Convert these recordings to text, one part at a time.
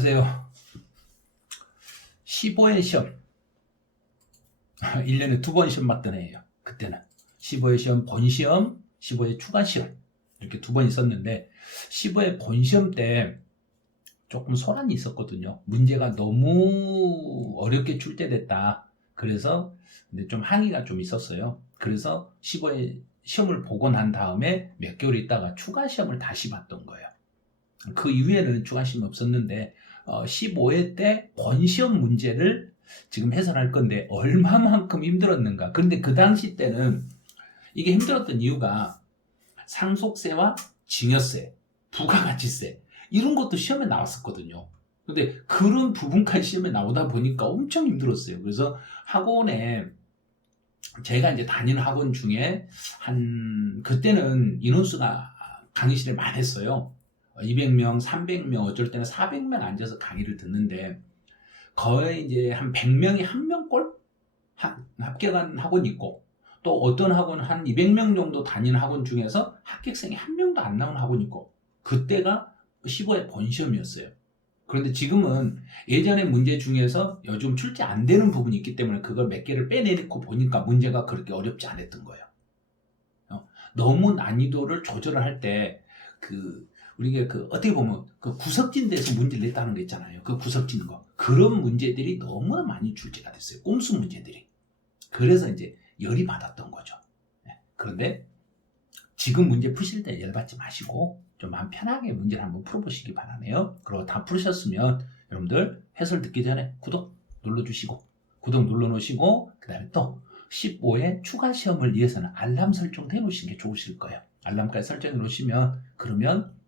안녕하세요. 15회 시험. 1년에 두 번 시험 맞던 애예요. 그때는. 15회 시험 본시험, 15회 추가 시험. 이렇게 두 번 있었는데 15회 본시험 때 조금 소란이 있었거든요. 문제가 너무 어렵게 출제됐다. 그래서 근데 좀 항의가 좀 있었어요. 그래서 15회 시험을 보고 난 다음에 몇 개월 있다가 추가 시험을 다시 봤던 거예요. 그 이후에는 추가 시험이 없었는데 어, 15회 때 본시험 문제를 지금 해설할 건데 얼마만큼 힘들었는가. 그런데 그 당시 때는 이게 힘들었던 이유가 상속세와 증여세, 부가가치세 이런 것도 시험에 나왔었거든요. 근데 그런 부분까지 시험에 나오다 보니까 엄청 힘들었어요. 그래서 학원에 제가 이제 다니는 학원 중에 한 그때는 인원수가 강의실에 많았어요. 200명, 300명, 어쩔 때는 400명 앉아서 강의를 듣는데 거의 이제 한 100명이 한 명꼴 합격한 학원이 있고 또 어떤 학원은 한 200명 정도 다니는 학원 중에서 합격생이 한 명도 안 나온 학원이 있고 그때가 15회 본시험이었어요. 그런데 지금은 예전의 문제 중에서 요즘 출제 안 되는 부분이 있기 때문에 그걸 몇 개를 빼내놓고 보니까 문제가 그렇게 어렵지 않았던 거예요. 어, 너무 난이도를 조절을 할 때 그 우리가 그 어떻게 보면 그 구석진 데서 문제를 냈다는 거 있잖아요. 그 구석진 거 그런 문제들이 너무나 많이 출제가 됐어요. 꼼수 문제들이. 그래서 이제 열이 받았던 거죠. 네. 그런데 지금 문제 푸실 때 열받지 마시고 좀 마음 편하게 문제를 한번 풀어보시기 바라네요. 그리고 다 풀으셨으면 여러분들 해설 듣기 전에 구독 눌러주시고 구독 눌러놓으시고 그 다음에 또 15회 추가 시험을 위해서는 알람 설정도 해놓으시는 게 좋으실 거예요. 알람까지 설정해 놓으시면 그러면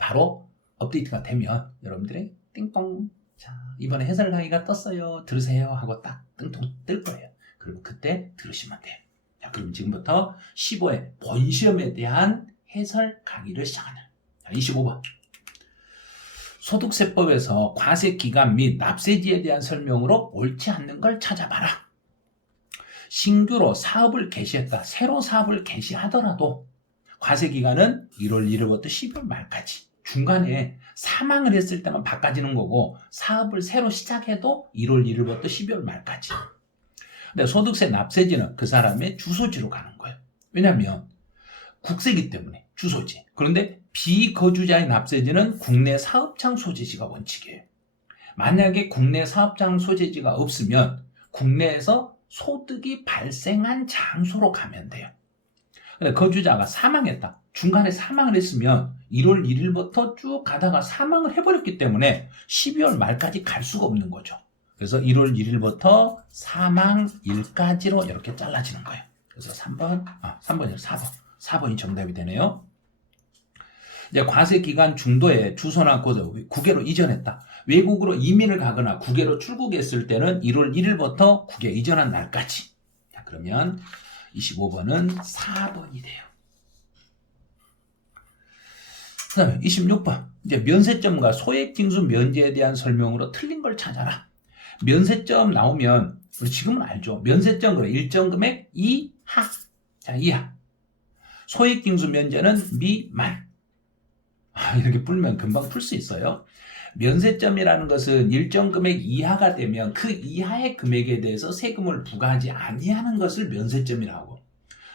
바로 업데이트가 되면 여러분들의 띵동 자 이번에 해설 강의가 떴어요 들으세요 하고 딱 띵동 뜰 거예요. 그리고 그때 들으시면 돼요. 자 그럼 지금부터 15회 본 시험에 대한 해설 강의를 시작하는 25번 소득세법에서 과세 기간 및 납세지에 대한 설명으로 옳지 않는 걸 찾아봐라. 신규로 사업을 개시했다. 새로 사업을 개시하더라도 과세 기간은 1월 1일부터 12월 말까지. 중간에 사망을 했을 때만 바꿔지는 거고 사업을 새로 시작해도 1월 1일부터 12월 말까지. 근데 소득세 납세지는 그 사람의 주소지로 가는 거예요. 왜냐하면 국세기 때문에 주소지. 그런데 비거주자의 납세지는 국내 사업장 소재지가 원칙이에요. 만약에 국내 사업장 소재지가 없으면 국내에서 소득이 발생한 장소로 가면 돼요. 근데 거주자가 사망했다. 중간에 사망을 했으면 1월 1일부터 쭉 가다가 사망을 해버렸기 때문에 12월 말까지 갈 수가 없는 거죠. 그래서 1월 1일부터 사망일까지로 이렇게 잘라지는 거예요. 그래서 3번, 아, 3번이 4번. 4번이 정답이 되네요. 이제 과세 기간 중도에 주소나 국외로 이전했다. 외국으로 이민을 가거나 국외로 출국했을 때는 1월 1일부터 국외 이전한 날까지. 자, 그러면 25번은 4번이 돼요. 그 다음에 26번. 이제 면세점과 소액징수 면제에 대한 설명으로 틀린 걸 찾아라. 면세점 나오면, 우리 지금은 알죠. 면세점으로 일정 금액 이하. 자, 이하. 소액징수 면제는 미만. 아, 이렇게 풀면 금방 풀 수 있어요. 면세점이라는 것은 일정 금액 이하가 되면 그 이하의 금액에 대해서 세금을 부과하지 아니하는 것을 면세점이라고.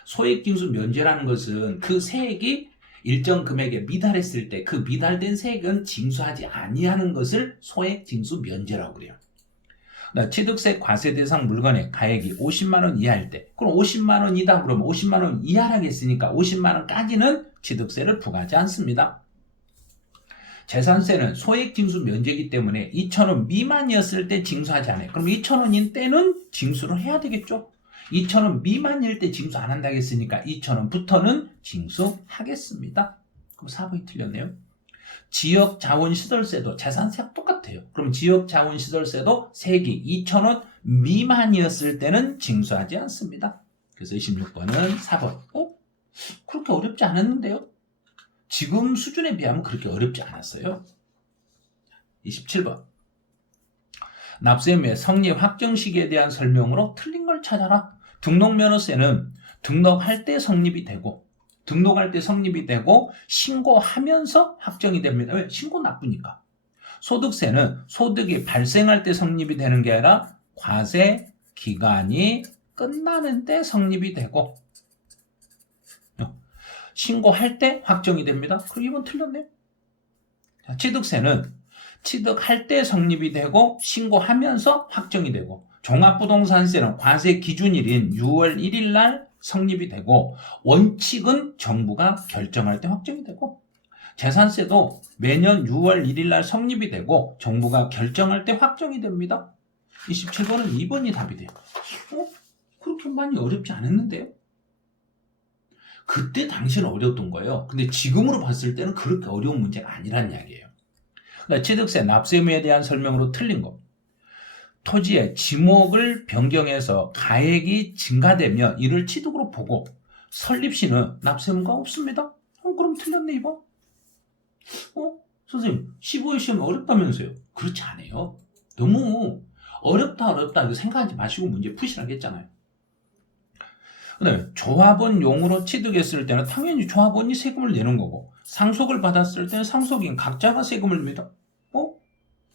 소액징수 면제라는 것은 그 세액이 일정 금액에 미달했을 때 그 미달된 세액은 징수하지 아니하는 것을 소액 징수 면제라고 그래요. 취득세 과세 대상 물건의 가액이 50만 원 이하일 때, 그럼 50만 원이다 그러면 50만 원 이하라겠으니까 50만 원까지는 취득세를 부과하지 않습니다. 재산세는 소액 징수 면제이기 때문에 2천원 미만이었을 때 징수하지 않아요. 그럼 2천원인 때는 징수를 해야 되겠죠? 2천원 미만일 때 징수 안 한다고 했으니까 2천원부터는 징수하겠습니다. 그럼 4번이 틀렸네요. 지역 자원 시설세도 재산세랑 똑같아요. 그럼 지역 자원 시설세도 세기 2천원 미만이었을 때는 징수하지 않습니다. 그래서 26번은 4번. 어? 그렇게 어렵지 않았는데요? 지금 수준에 비하면 그렇게 어렵지 않았어요. 27번. 납세의 성립 확정 시기에 대한 설명으로 틀린 걸 찾아라. 등록면허세는 등록할 때 성립이 되고 등록할 때 성립이 되고 신고하면서 확정이 됩니다. 왜? 신고 나쁘니까. 소득세는 소득이 발생할 때 성립이 되는 게 아니라 과세 기간이 끝나는 때 성립이 되고 신고할 때 확정이 됩니다. 그럼 이번 틀렸네요. 자, 취득세는 취득할 때 성립이 되고 신고하면서 확정이 되고 종합부동산세는 과세 기준일인 6월 1일 날 성립이 되고 원칙은 정부가 결정할 때 확정이 되고 재산세도 매년 6월 1일 날 성립이 되고 정부가 결정할 때 확정이 됩니다. 27번은 2번이 답이 돼요. 어? 그렇게 많이 어렵지 않았는데요? 그때 당시는 어려웠던 거예요. 근데 지금으로 봤을 때는 그렇게 어려운 문제가 아니란 이야기예요. 그러니까 취득세, 납세의무에 대한 설명으로 틀린 거. 토지의 지목을 변경해서 가액이 증가되면 이를 취득으로 보고 설립시는 납세의무가 없습니다. 어, 그럼 틀렸네 이거. 어? 선생님 15회 시험 어렵다면서요? 그렇지 않아요. 너무 어렵다 어렵다 이거 생각하지 마시고 문제 푸시라고 했잖아요. 그다음에 조합원 용으로 취득했을 때는 당연히 조합원이 세금을 내는 거고 상속을 받았을 때는 상속인 각자가 세금을 냅니다. 어?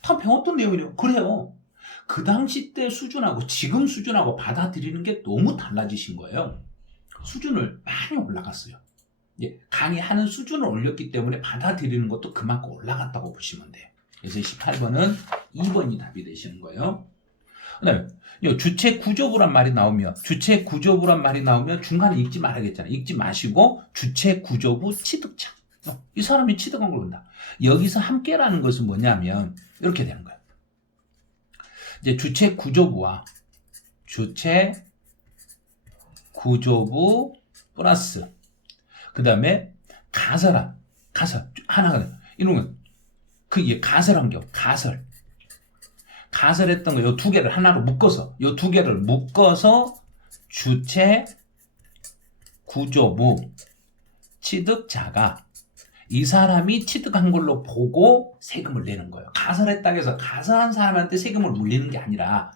다 배웠던 내용이래요. 그래요. 그 당시 때 수준하고 지금 수준하고 받아들이는 게 너무 달라지신 거예요. 수준을 많이 올라갔어요. 예, 강의하는 수준을 올렸기 때문에 받아들이는 것도 그만큼 올라갔다고 보시면 돼요. 그래서 18번은 2번이 답이 되시는 거예요. 요 주체 구조부란 말이 나오면 주체 구조부란 말이 나오면 중간에 읽지 말아야겠잖아요. 읽지 마시고 주체 구조부 취득자. 어, 이 사람이 취득한 걸 본다. 여기서 함께라는 것은 뭐냐면 이렇게 되는 거예요. 이제 주체 구조부와 주체 구조부 플러스 그 다음에 가설한 가설 하나가 건 그게 가설한 겨 가설. 가설했던 거 요 두 개를 하나로 묶어서 요 두 개를 묶어서 주체 구조부 취득자가 이 사람이 취득한 걸로 보고 세금을 내는 거예요. 가설했다고 해서 가설한 사람한테 세금을 물리는 게 아니라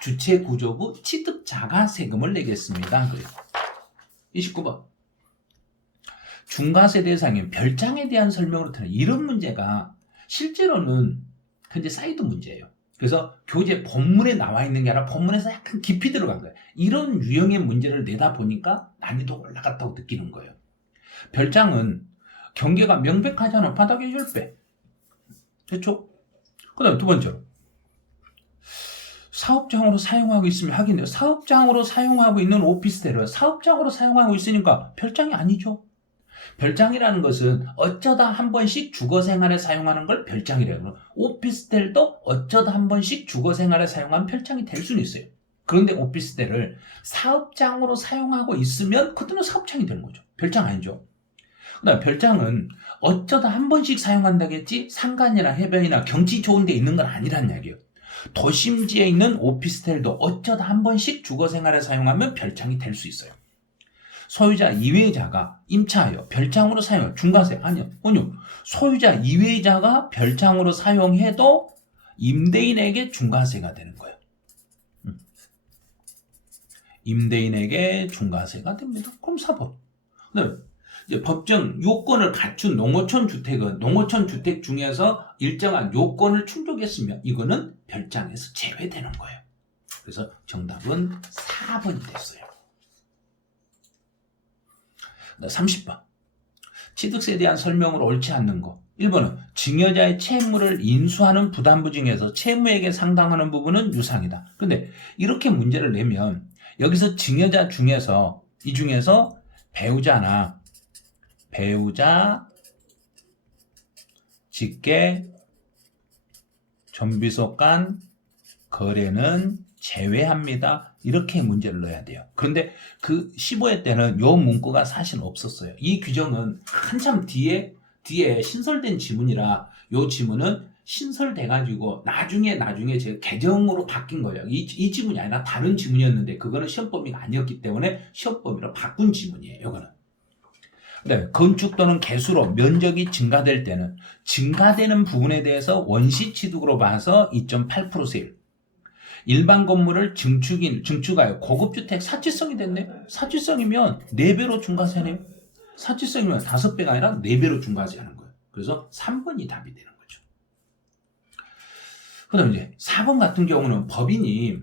주체 구조부 취득자가 세금을 내겠습니다. 그래요. 29번. 중과세 대상인 별장에 대한 설명으로 드는 이런 문제가 실제로는 근데 사이드 문제예요. 그래서 교재 본문에 나와 있는 게 아니라 본문에서 약간 깊이 들어간 거예요. 이런 유형의 문제를 내다 보니까 난이도가 올라갔다고 느끼는 거예요. 별장은 경계가 명백하잖아. 바닥에 10배. 그렇죠? 그 다음에 두 번째로. 사업장으로 사용하고 있으면 하긴요. 사업장으로 사용하고 있는 오피스텔을 사업장으로 사용하고 있으니까 별장이 아니죠. 별장이라는 것은 어쩌다 한 번씩 주거 생활에 사용하는 걸. 그럼 오피스텔도 어쩌다 한 번씩 주거 생활에 사용하는 별장이 될 수는 있어요. 그런데 오피스텔을 사업장으로 사용하고 있으면 그때는 사업장이 되는 거죠. 별장 아니죠. 그다음 별장은 어쩌다 한 번씩 사용한다겠지 상간이나 해변이나 경치 좋은 데 있는 건 아니란 이야기예요. 도심지에 있는 오피스텔도 어쩌다 한 번씩 주거 생활에 사용하면 별장이 될 수 있어요. 소유자 이외자가 임차하여 별장으로 사용, 중과세 아니요, 아니요. 소유자 이외자가 별장으로 사용해도 임대인에게 중과세가 되는 거예요. 음. 임대인에게 중과세가 됩니다. 그럼 사법. 네. 이제 법정 요건을 갖춘 농어촌 주택은 농어촌 주택 중에서 일정한 요건을 충족했으면 이거는 별장에서 제외되는 거예요. 그래서 정답은 4번이 됐어요. 30번. 취득세에 대한 설명으로 옳지 않는 거. 1번은 증여자의 채무를 인수하는 부담부 중에서 채무액에 상당하는 부분은 유상이다. 근데 이렇게 문제를 내면 여기서 증여자 중에서 이 중에서 배우자나 배우자 직계 전비속 간 거래는 제외합니다. 이렇게 문제를 넣어야 돼요. 그런데 그 15회 때는 요 문구가 사실 없었어요. 이 규정은 한참 뒤에 뒤에 신설된 지문이라 요 지문은 신설돼가지고 나중에 나중에 제 개정으로 바뀐 거예요. 이, 이 지문이 아니라 다른 지문이었는데 그거는 시험 범위가 아니었기 때문에 시험 범위로 바꾼 지문이에요. 이거는. 네, 건축 또는 개수로 면적이 증가될 때는 증가되는 부분에 대해서 원시 취득으로 봐서 2.8% 세율. 일반 건물을 증축인, 증축하여 고급 주택 사치성이 됐네? 사치성이면 4배로 중과세네요. 사치성이면 5배가 아니라 4배로 중과세 하는 거예요. 그래서 3번이 답이 되는 거죠. 그다음 이제 4번 같은 경우는 법인이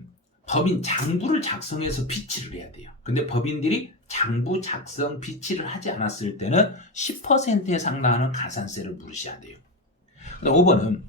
법인 장부를 작성해서 비치를 해야 돼요. 근데 법인들이 장부 작성 비치를 하지 않았을 때는 10%에 상당하는 가산세를 물으셔야 돼요. 그다음 5번은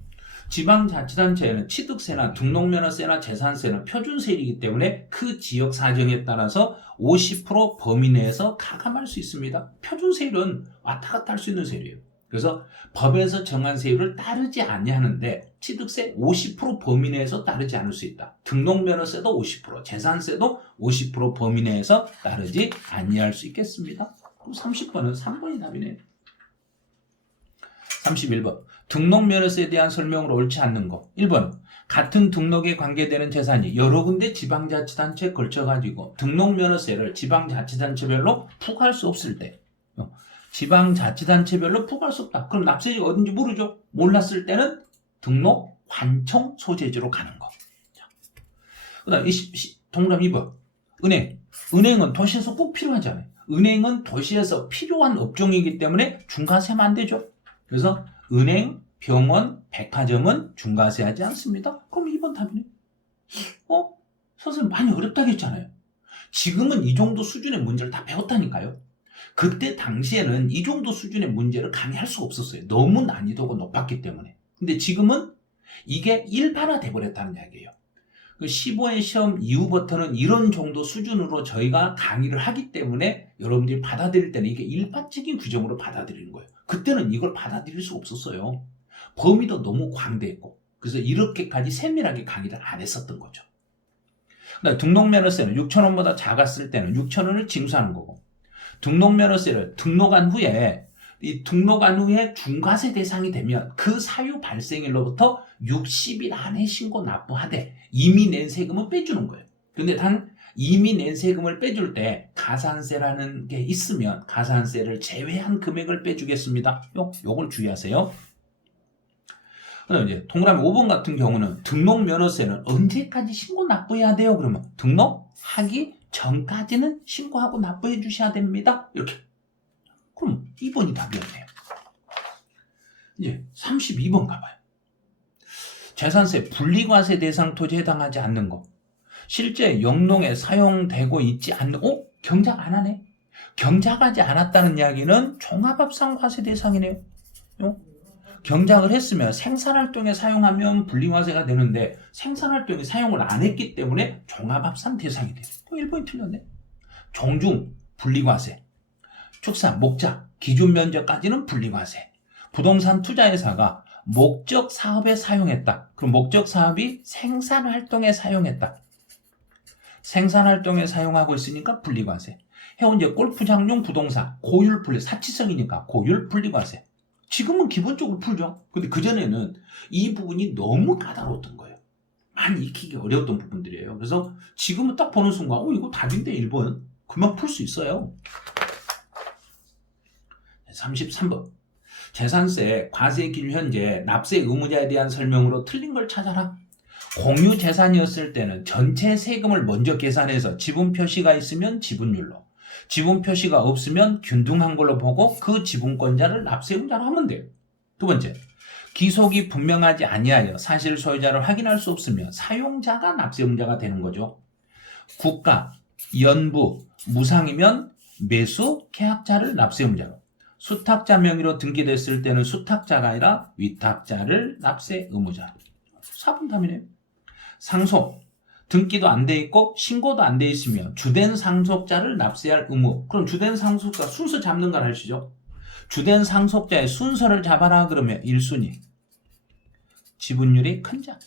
지방자치단체에는 취득세나 등록면허세나 재산세는 표준세이기 때문에 그 지역 사정에 따라서 50% 범위 내에서 가감할 수 있습니다. 표준세율은 왔다 갔다 할 수 있는 세율이에요. 그래서 법에서 정한 세율을 따르지 아니하는데 취득세 50% 범위 내에서 따르지 않을 수 있다. 등록면허세도 50%, 재산세도 50% 범위 내에서 따르지 아니할 수 있겠습니다. 그럼 30번은 3번이 답이네요. 31번 등록면허세에 대한 설명으로 옳지 않는 거 1번 같은 등록에 관계되는 재산이 여러 군데 지방자치단체에 걸쳐가지고 등록면허세를 지방자치단체별로 부과할 수 없을 때 어, 지방자치단체별로 부과할 수 없다. 그럼 납세지가 어딘지 모르죠. 몰랐을 때는 등록 관청 소재지로 가는 거. 그 다음 동그라미 2번 은행 은행은 도시에서 꼭 필요하잖아요. 은행은 도시에서 필요한 업종이기 때문에 중과세면 안 되죠. 그래서 은행, 병원, 백화점은 중과세하지 않습니다. 그럼 2번 답이네. 어? 선생님 많이 어렵다겠잖아요. 지금은 이 정도 수준의 문제를 다 배웠다니까요. 그때 당시에는 이 정도 수준의 문제를 감히 할 수가 없었어요. 너무 난이도가 높았기 때문에. 근데 지금은 이게 일반화 돼 버렸다는 이야기예요. 그 15회 시험 이후부터는 이런 정도 수준으로 저희가 강의를 하기 때문에 여러분들이 받아들일 때는 이게 일반적인 규정으로 받아들이는 거예요. 그때는 이걸 받아들일 수 없었어요. 범위도 너무 광대했고. 그래서 이렇게까지 세밀하게 강의를 안 했었던 거죠. 등록면허세는 6천원보다 작았을 때는 6천원을 징수하는 거고 등록면허세를 등록한 후에 이 등록한 후에 중과세 대상이 되면 그 사유 발생일로부터 60일 안에 신고 납부하되 이미 낸 세금은 빼주는 거예요. 근데 단 이미 낸 세금을 빼줄 때 가산세라는 게 있으면 가산세를 제외한 금액을 빼주겠습니다. 요, 요걸 주의하세요. 그다음 이제 동그라미 5번 같은 경우는 등록 면허세는 언제까지 신고 납부해야 돼요? 그러면 등록하기 전까지는 신고하고 납부해 주셔야 됩니다. 이렇게. 그럼 2번이 답이었네요. 이제 32번 가봐요. 재산세 분리과세 대상 토지에 해당하지 않는 거. 실제 영농에 사용되고 있지 않는, 어? 경작 안 하네? 경작하지 않았다는 이야기는 종합합상 과세 대상이네요. 어? 경작을 했으면 생산활동에 사용하면 분리과세가 되는데 생산활동에 사용을 안 했기 때문에 종합합산 대상이 돼요. 1번이 틀렸네. 종중 분리과세, 축산 목자 기준 면적까지는 분리과세. 부동산 투자회사가 목적 사업에 사용했다. 그럼 목적 사업이 생산 활동에 사용했다. 생산 활동에 사용하고 있으니까 분리과세. 해운제 골프장용 부동산 고율 분리 사치성이니까 고율 분리과세. 지금은 기본적으로 풀죠. 근데 그 전에는 이 부분이 너무 까다로웠던 거예요. 많이 익히기 어려웠던 부분들이에요. 그래서 지금은 딱 보는 순간, 어, 이거 답인데, 1번. 금방 풀 수 있어요. 33번. 재산세, 과세 기준 현재 납세 의무자에 대한 설명으로 틀린 걸 찾아라. 공유 재산이었을 때는 전체 세금을 먼저 계산해서 지분 표시가 있으면 지분율로, 지분 표시가 없으면 균등한 걸로 보고 그 지분권자를 납세 의무자로 하면 돼요. 두 번째, 기속이 분명하지 아니하여 사실 소유자를 확인할 수 없으면 사용자가 납세 의무자가 되는 거죠. 국가, 연부, 무상이면 매수 계약자를 납세 의무자로, 수탁자 명의로 등기됐을 때는 수탁자가 아니라 위탁자를 납세 의무자로. 4분 답이네요. 상속, 등기도 안 돼 있고 신고도 안 돼 있으면 주된 상속자를 납세할 의무. 그럼 주된 상속자 순서 잡는 걸 아시죠? 주된 상속자의 순서를 잡아라 그러면 1순위. 지분율이 큰 자.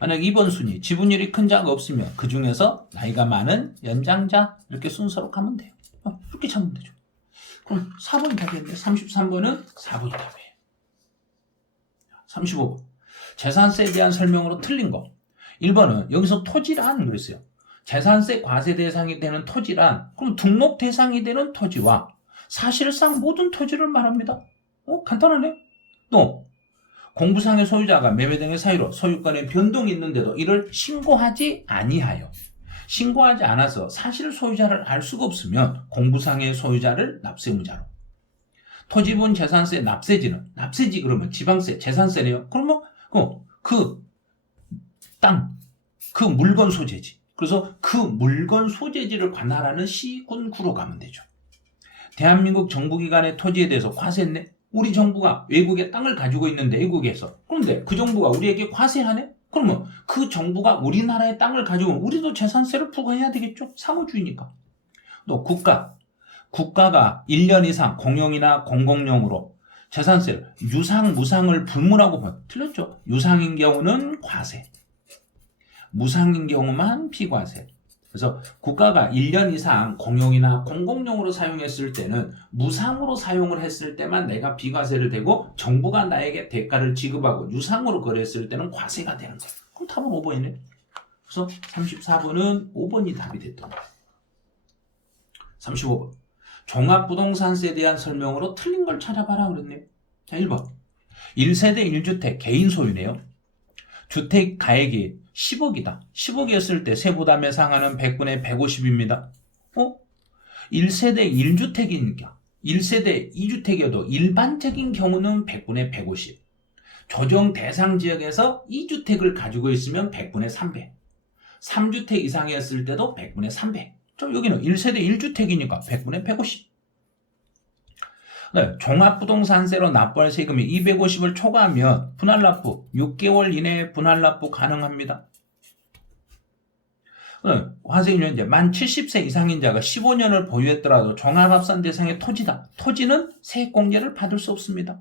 만약 2번 순위 지분율이 큰 자가 없으면 그 중에서 나이가 많은 연장자 이렇게 순서로 가면 돼요. 어, 이렇게 찾으면 되죠. 그럼 4번이 답이었는데 33번은 4번이 답이에요. 35번 재산세에 대한 설명으로 틀린 거 1번은 여기서 토지란 그랬어요. 재산세 과세 대상이 되는 토지란 그럼 등록 대상이 되는 토지와 사실상 모든 토지를 말합니다. 어 간단하네. 또 공부상의 소유자가 매매 등의 사유로 소유권의 변동이 있는데도 이를 신고하지 아니하여 신고하지 않아서 사실 소유자를 알 수가 없으면 공부상의 소유자를 납세 의무자로 토지분 재산세 납세지는 납세지 그러면 지방세 재산세래요. 그러면 그 땅, 그 물건 소재지. 그래서 그 물건 소재지를 관할하는 시군 구로 가면 되죠. 대한민국 정부기관의 토지에 대해서 과세했네. 우리 정부가 외국에 땅을 가지고 있는데 외국에서 그런데 그 정부가 우리에게 과세하네. 그러면 그 정부가 우리나라의 땅을 가지고 오면 우리도 재산세를 부과해야 되겠죠. 사무주의니까. 또 국가. 국가가 1년 이상 공용이나 공공용으로 재산세를 유상, 무상을 불문하고 보면 틀렸죠. 유상인 경우는 과세. 무상인 경우만 비과세. 그래서 국가가 1년 이상 공용이나 공공용으로 사용했을 때는 무상으로 사용을 했을 때만 내가 비과세를 되고 정부가 나에게 대가를 지급하고 유상으로 거래했을 때는 과세가 되는 거예요. 그럼 답은 5번이네. 그래서 34번은 5번이 답이 됐던 거예요. 35번. 종합부동산세에 대한 설명으로 틀린 걸 찾아봐라 그랬네요. 자, 1번. 1세대 1주택 개인 소유네요. 주택 가액이 10억이다. 10억이었을 때 세부담에 상하는 100분의 150입니다. 어? 1세대 1주택이니까 1세대 2주택이어도 일반적인 경우는 100분의 150. 조정 대상 지역에서 2주택을 가지고 있으면 100분의 300. 3주택 이상이었을 때도 100분의 300. 저 여기는 1세대 1주택이니까 100분의 150. 네, 종합부동산세로 납부할 세금이 250을 초과하면 분할 납부 6개월 이내에 분할 납부 가능합니다. 네, 과세인은 이제 만 70세 이상인 자가 15년을 보유했더라도 종합합산 대상의 토지다. 토지는 세액공제를 받을 수 없습니다.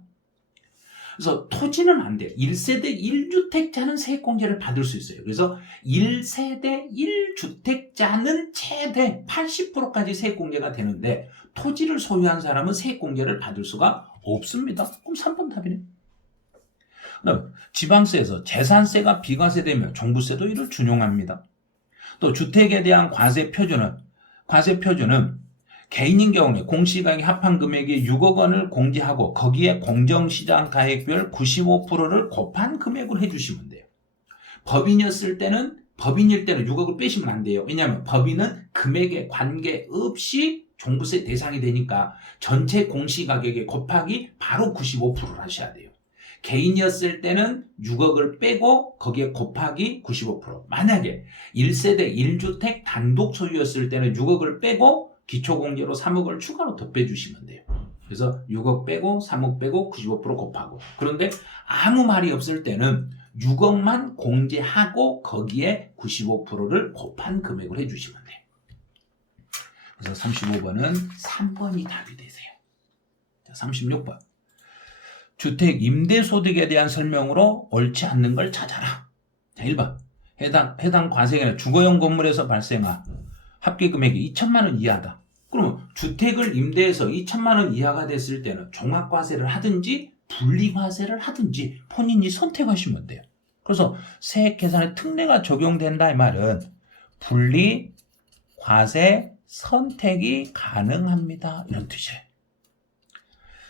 그래서 토지는 안 돼요. 1세대 1주택자는 세액공제를 받을 수 있어요. 그래서 1세대 1주택자는 최대 80%까지 세액공제가 되는데 토지를 소유한 사람은 세액공제를 받을 수가 없습니다. 그럼 3번 답이네. 지방세에서 재산세가 비과세되면 종부세도 이를 준용합니다. 또 주택에 대한 과세 표준은 과세 표준은 개인인 경우는 공시가액 합한 금액이 6억 원을 공제하고 거기에 공정시장 가액별 95%를 곱한 금액을 해주시면 돼요. 법인이었을 때는 법인일 때는 6억을 빼시면 안 돼요. 왜냐하면 법인은 금액에 관계없이 종부세 대상이 되니까 전체 공시가격에 곱하기 바로 95%를 하셔야 돼요. 개인이었을 때는 6억을 빼고 거기에 곱하기 95%. 만약에 1세대 1주택 단독 소유였을 때는 6억을 빼고 기초공제로 3억을 추가로 더 빼주시면 돼요. 그래서 6억 빼고 3억 빼고 95% 곱하고 그런데 아무 말이 없을 때는 6억만 공제하고 거기에 95%를 곱한 금액을 해주시면 돼요. 그래서 35번은 3번이 답이 되세요. 자, 36번. 주택 임대소득에 대한 설명으로 옳지 않는 걸 찾아라. 자, 1번. 해당, 해당 과세가 주거용 건물에서 발생한 합계 금액이 2천만 원 이하다. 그러면 주택을 임대해서 2천만 원 이하가 됐을 때는 종합과세를 하든지 분리과세를 하든지 본인이 선택하시면 돼요. 그래서 세액 계산에 특례가 적용된다 이 말은 분리 과세 선택이 가능합니다. 이런 뜻이에요.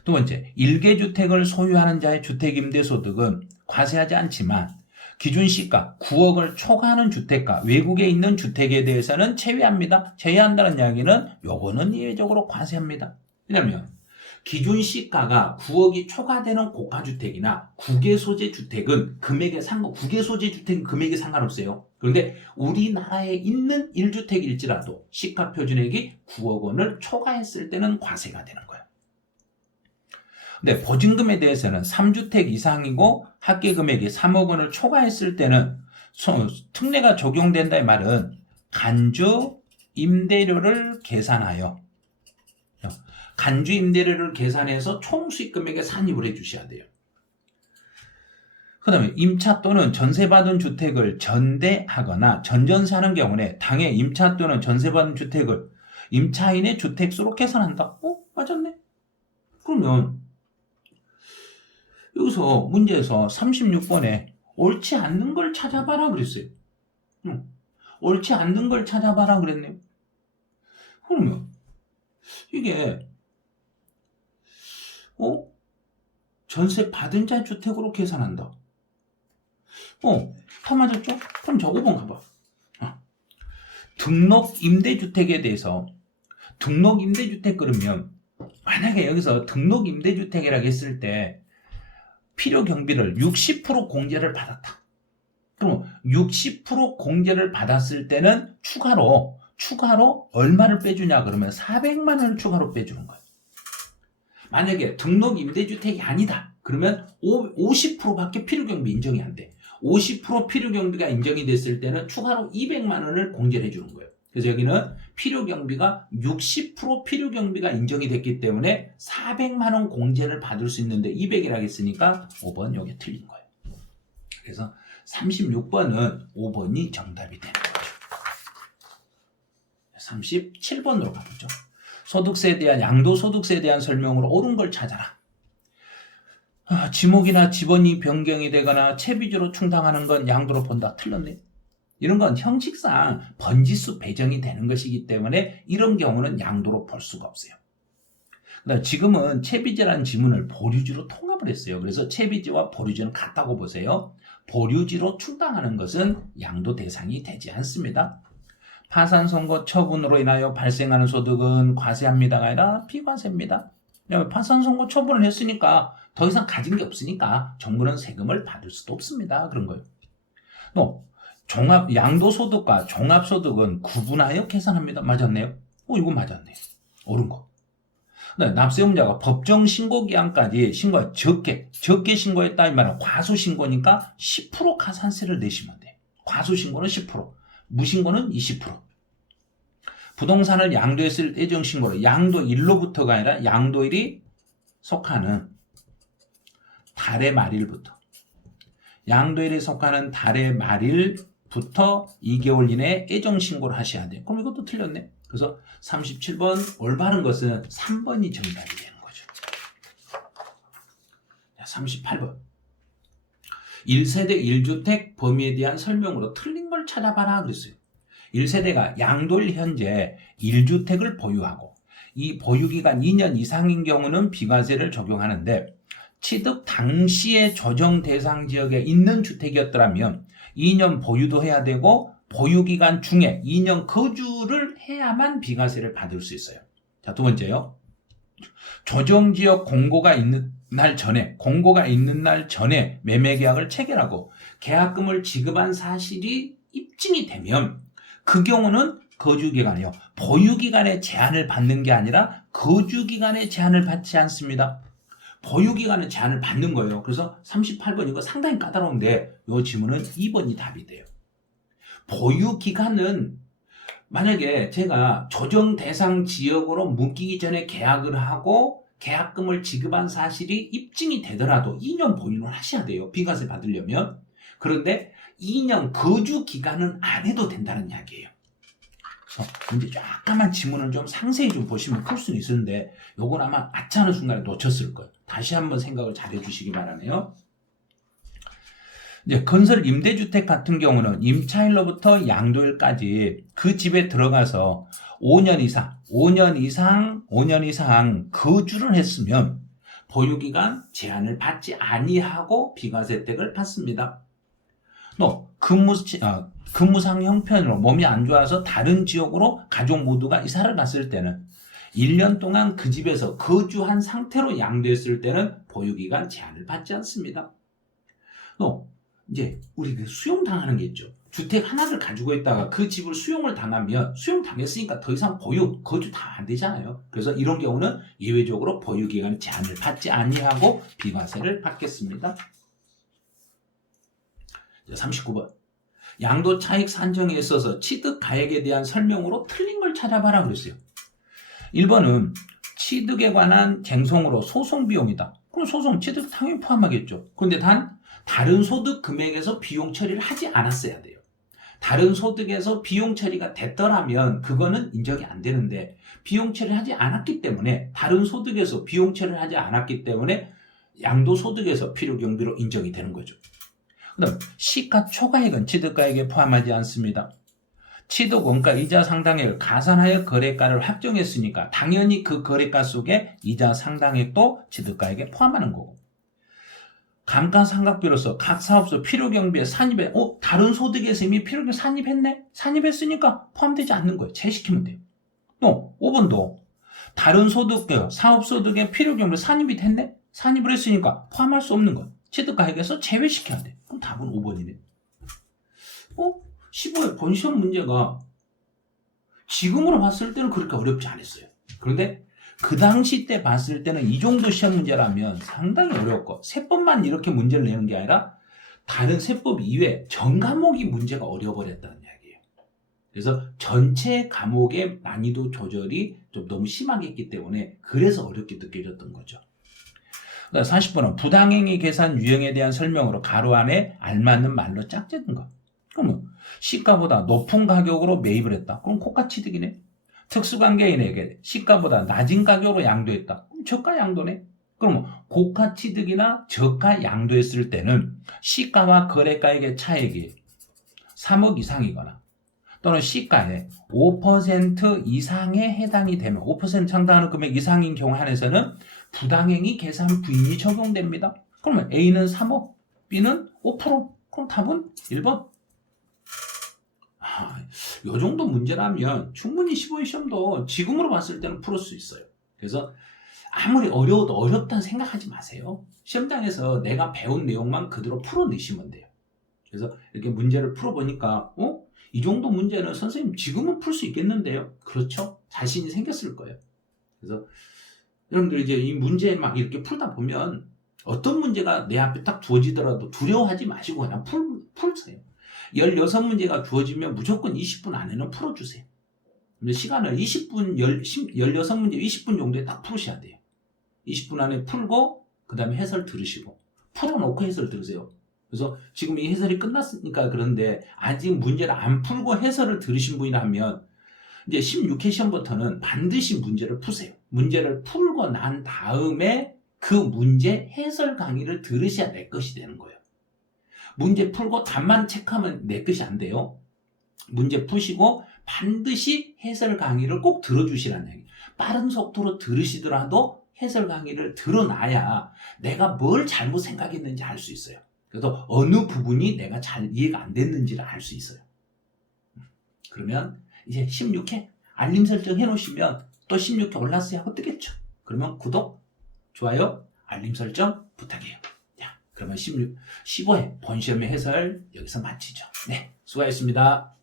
두 번째, 일개 주택을 소유하는 자의 주택 임대 소득은 과세하지 않지만 기준 시가 9억을 초과하는 주택가, 외국에 있는 주택에 대해서는 제외합니다. 제외한다는 이야기는 요거는 예외적으로 과세합니다. 왜냐면 기준 시가가 9억이 초과되는 고가주택이나 국외 소재 주택은 금액에 상관, 국외 소재 주택은 금액에 상관없어요. 그런데 우리나라에 있는 1주택일지라도 시가 표준액이 9억 원을 초과했을 때는 과세가 되는 거예요. 근데 보증금에 대해서는 3주택 이상이고 합계 금액이 3억 원을 초과했을 때는 특례가 적용된다의 말은 간주 임대료를 계산하여 간주 임대료를 계산해서 총 수익 금액에 산입을 해 주셔야 돼요. 그 다음에 임차 또는 전세받은 주택을 전대하거나 전전세하는 경우에 당해 임차 또는 전세받은 주택을 임차인의 주택수로 계산한다. 어? 맞았네. 그러면 여기서 문제에서 36번에 옳지 않는 걸 찾아봐라 그랬어요. 응. 옳지 않는 걸 찾아봐라 그랬네요. 그러면 이게 어? 전세 받은 자 주택으로 계산한다. 어, 다 맞았죠? 그럼 저 5번 가봐. 어. 등록 임대주택에 대해서 등록 임대주택 그러면 만약에 여기서 등록 임대주택이라고 했을 때 필요 경비를 60% 공제를 받았다. 그럼 60% 공제를 받았을 때는 추가로 추가로 얼마를 빼주냐 그러면 400만 원을 추가로 빼주는 거예요. 만약에 등록 임대주택이 아니다. 그러면 50%밖에 필요 경비 인정이 안 돼. 50% 필요 경비가 인정이 됐을 때는 추가로 200만 원을 공제를 해주는 거예요. 그래서 여기는 필요 경비가 60% 필요 경비가 인정이 됐기 때문에 400만 원 공제를 받을 수 있는데 200이라고 했으니까 5번 여기 틀린 거예요. 그래서 36번은 5번이 정답이 되는 거죠. 37번으로 가보죠. 소득세에 대한 양도소득세에 대한 설명으로 옳은 걸 찾아라. 아, 지목이나 지번이 변경이 되거나 채비주로 충당하는 건 양도로 본다. 틀렸네. 이런 건 형식상 번지수 배정이 되는 것이기 때문에 이런 경우는 양도로 볼 수가 없어요. 지금은 채비지라는 지문을 보류지로 통합을 했어요. 그래서 채비지와 보류지는 같다고 보세요. 보류지로 충당하는 것은 양도 대상이 되지 않습니다. 파산 선고 처분으로 인하여 발생하는 소득은 과세합니다가 아니라 비과세입니다. 왜냐하면 파산 선고 처분을 했으니까 더 이상 가진 게 없으니까 정부는 세금을 받을 수도 없습니다. 그런 거예요. 또 종합 양도소득과 종합소득은 구분하여 계산합니다. 맞았네요. 어 이거 맞았네. 옳은 거. 네, 납세음자가 법정 신고 기한까지 신고 적게 적게 신고했다 이 말은 과소 신고니까 10% 가산세를 내시면 돼. 과소 신고는 10%, 무신고는 20%. 부동산을 양도했을 때 예정 신고로 양도일로부터가 아니라 양도일이 속하는 달의 말일부터 양도일에 속하는 달의 말일 부터 2개월 이내에 예정 신고를 하셔야 돼요. 그럼 이것도 틀렸네. 그래서 37번 올바른 것은 3번이 정답이 되는 거죠. 자, 38번. 1세대 1주택 범위에 대한 설명으로 틀린 걸 찾아봐라 그랬어요. 1세대가 양도일 현재 1주택을 보유하고 이 보유기간 2년 이상인 경우는 비과세를 적용하는데 취득 당시의 조정 대상 지역에 있는 주택이었더라면 2년 보유도 해야 되고 보유기간 중에 2년 거주를 해야만 비과세를 받을 수 있어요. 자, 두 번째요. 조정지역 공고가 있는 날 전에, 공고가 있는 날 전에 매매계약을 체결하고 계약금을 지급한 사실이 입증이 되면 그 경우는 거주기간이요. 보유기간에 제한을 받는 게 아니라 거주기간에 제한을 받지 않습니다. 보유기간에 제한을 받는 거예요. 그래서 38번 이거 상당히 까다로운데 이 질문은 2번이 답이 돼요. 보유기간은 만약에 제가 조정 대상 지역으로 묶이기 전에 계약을 하고 계약금을 지급한 사실이 입증이 되더라도 2년 보유는 하셔야 돼요. 비과세 받으려면. 그런데 2년 거주 기간은 안 해도 된다는 이야기예요. 이제 약간만 지문을 좀 상세히 좀 보시면 풀 수는 있었는데 요건 아마 아차하는 순간에 놓쳤을 거예요. 다시 한번 생각을 잘 해주시기 바라네요. 이제 건설 임대주택 같은 경우는 임차일로부터 양도일까지 그 집에 들어가서 5년 이상, 5년 이상, 5년 이상 거주를 했으면 보유기간 제한을 받지 아니하고 비과세 혜택을 받습니다. 또 근무 어, 근무상 형편으로 몸이 안 좋아서 다른 지역으로 가족 모두가 이사를 갔을 때는 1년 동안 그 집에서 거주한 상태로 양도했을 때는 보유기간 제한을 받지 않습니다. 또 이제 우리 그 수용 당하는 게 있죠. 주택 하나를 가지고 있다가 그 집을 수용을 당하면 수용 당했으니까 더 이상 보유 거주 다 안 되잖아요. 그래서 이런 경우는 예외적으로 보유 기간 제한을 받지 아니하고 비과세를 받겠습니다. 39번. 양도 차익 산정에 있어서 취득 가액에 대한 설명으로 틀린 걸 찾아봐라 그랬어요. 1번은 취득에 관한 쟁송으로 소송 비용이다. 그럼 소송 취득 당연히 포함하겠죠. 그런데 단 다른 소득 금액에서 비용 처리를 하지 않았어야 돼요. 다른 소득에서 비용 처리가 됐더라면 그거는 인정이 안 되는데 비용 처리를 하지 않았기 때문에 다른 소득에서 비용 처리를 하지 않았기 때문에 양도 소득에서 필요 경비로 인정이 되는 거죠. 그다음 시가 초과액은 취득가액에 포함하지 않습니다. 취득 원가 이자 상당액을 가산하여 거래가를 확정했으니까 당연히 그 거래가 속에 이자 상당액도 취득가액에 포함하는 거고. 감가상각비로서 각 사업소 필요경비에 산입해, 어, 다른 소득에서 이미 필요경비 산입했네? 산입했으니까 포함되지 않는 거예요. 제시키면 돼요. 또, 5번도 다른 소득, 사업소득의 필요경으로 산입이 됐네? 산입을 했으니까 포함할 수 없는 것. 취득가액에서 제외시켜야 돼. 답은 5번이네. 어? 15의 본시험 문제가 지금으로 봤을 때는 그렇게 어렵지 않았어요. 그런데 그 당시 때 봤을 때는 이 정도 시험 문제라면 상당히 어렵고 세법만 이렇게 문제를 내는 게 아니라 다른 세법 이외 전 과목이 문제가 어려워버렸다는 이야기예요. 그래서 전체 과목의 난이도 조절이 좀 너무 심하게 했기 때문에 그래서 어렵게 느껴졌던 거죠. 40번은 부당행위 계산 유형에 대한 설명으로 가로 안에 알맞는 말로 짝짓는 거. 그러면 시가보다 높은 가격으로 매입을 했다. 그럼 고가 취득이네. 특수관계인에게 시가보다 낮은 가격으로 양도했다. 그럼 저가 양도네. 그러면 고가 취득이나 저가 양도했을 때는 시가와 거래가액의 차액이 3억 이상이거나 또는 시가의 5% 이상에 해당이 되면 5% 상당하는 금액 이상인 경우 한해서는 부당행위 계산 부인이 적용됩니다. 그러면 A는 3억, B는 5%. 그럼 답은 1번. 아, 요 정도 문제라면 충분히 15회 시험도 지금으로 봤을 때는 풀을 수 있어요. 그래서 아무리 어려워도 어렵다는 생각하지 마세요. 시험장에서 내가 배운 내용만 그대로 풀어내시면 돼요. 그래서 이렇게 문제를 풀어보니까, 어? 이 정도 문제는 선생님 지금은 풀 수 있겠는데요? 그렇죠? 자신이 생겼을 거예요. 그래서 여러분들 이제 이 문제 막 이렇게 풀다 보면 어떤 문제가 내 앞에 딱 주어지더라도 두려워하지 마시고 그냥 풀, 풀세요. 16문제가 주어지면 무조건 20분 안에는 풀어주세요. 시간을 20분, 16문제 20분 정도에 딱 풀으셔야 돼요. 20분 안에 풀고, 그 다음에 해설 들으시고, 풀어놓고 해설 들으세요. 그래서 지금 이 해설이 끝났으니까 그런데 아직 문제를 안 풀고 해설을 들으신 분이라면 이제 16회 시험부터는 반드시 문제를 푸세요. 문제를 풀고 난 다음에 그 문제 해설 강의를 들으셔야 내 것이 되는 거예요. 문제 풀고 답만 체크하면 내 것이 안 돼요. 문제 푸시고 반드시 해설 강의를 꼭 들어주시라는 얘기. 빠른 속도로 들으시더라도 해설 강의를 들어놔야 내가 뭘 잘못 생각했는지 알 수 있어요. 그래서 어느 부분이 내가 잘 이해가 안 됐는지를 알 수 있어요. 그러면 이제 16회 알림 설정 해놓으시면 또 16회 올랐어요 하고 뜨겠죠. 그러면 구독, 좋아요, 알림 설정 부탁해요. 자, 그러면 16, 15회 본시험의 해설 여기서 마치죠. 네, 수고하셨습니다.